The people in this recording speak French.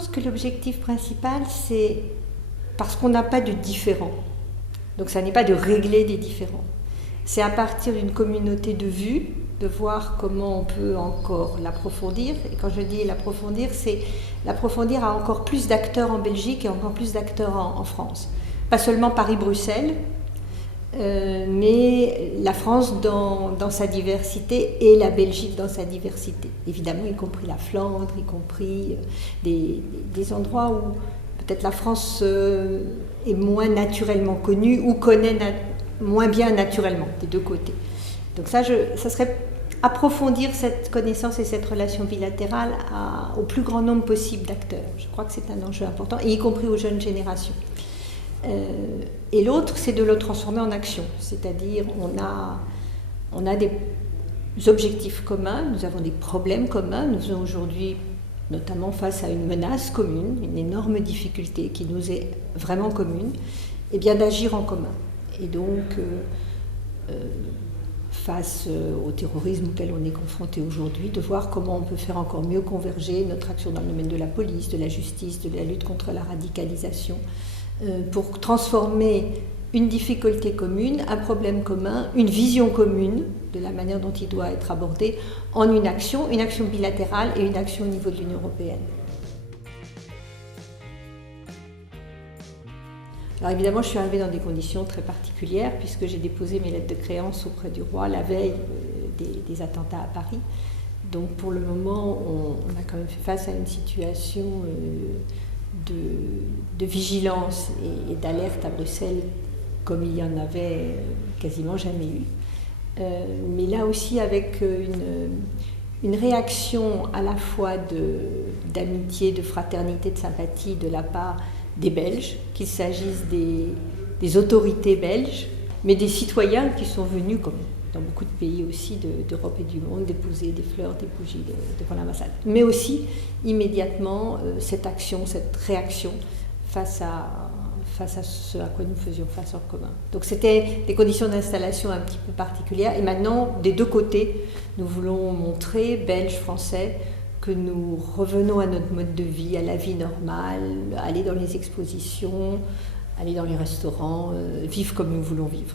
pense que l'objectif principal, c'est parce qu'on n'a pas de différents. Donc ça n'est pas de régler des différends. C'est à partir d'une communauté de vues, de voir comment on peut encore l'approfondir. Et quand je dis l'approfondir, c'est l'approfondir à encore plus d'acteurs en Belgique et encore plus d'acteurs en France. Pas seulement Paris-Bruxelles, mais la France dans sa diversité et la Belgique dans sa diversité. Évidemment, y compris la Flandre, y compris des endroits où peut-être la France est moins naturellement connue ou connaît moins bien naturellement, des deux côtés. Donc ça serait approfondir cette connaissance et cette relation bilatérale au plus grand nombre possible d'acteurs. Je crois que c'est un enjeu important, y compris aux jeunes générations. Et l'autre, c'est de le transformer en action. C'est-à-dire, on a des objectifs communs, nous avons des problèmes communs, nous sommes aujourd'hui notamment face à une menace commune, une énorme difficulté qui nous est vraiment commune, et bien d'agir en commun. Et donc, face au terrorisme auquel on est confronté aujourd'hui, de voir comment on peut faire encore mieux converger notre action dans le domaine de la police, de la justice, de la lutte contre la radicalisation, pour transformer une difficulté commune, un problème commun, une vision commune de la manière dont il doit être abordé en une action bilatérale et une action au niveau de l'Union européenne. Alors évidemment, je suis arrivée dans des conditions très particulières puisque j'ai déposé mes lettres de créance auprès du roi la veille des attentats à Paris. Donc pour le moment, on a quand même fait face à une situation de vigilance et d'alerte à Bruxelles comme il y en avait quasiment jamais eu. Mais là aussi avec une réaction à la fois d'amitié, de fraternité, de sympathie de la part des Belges, qu'il s'agisse des autorités belges, mais des citoyens qui sont venus, comme dans beaucoup de pays aussi d'Europe et du monde, déposer des fleurs, des bougies devant l'ambassade. Mais aussi, immédiatement, cette action, cette réaction face à ce à quoi nous faisions face en commun. Donc c'était des conditions d'installation un petit peu particulières. Et maintenant, des deux côtés, nous voulons montrer, Belges, Français, que nous revenons à notre mode de vie, à la vie normale, aller dans les expositions, aller dans les restaurants, vivre comme nous voulons vivre.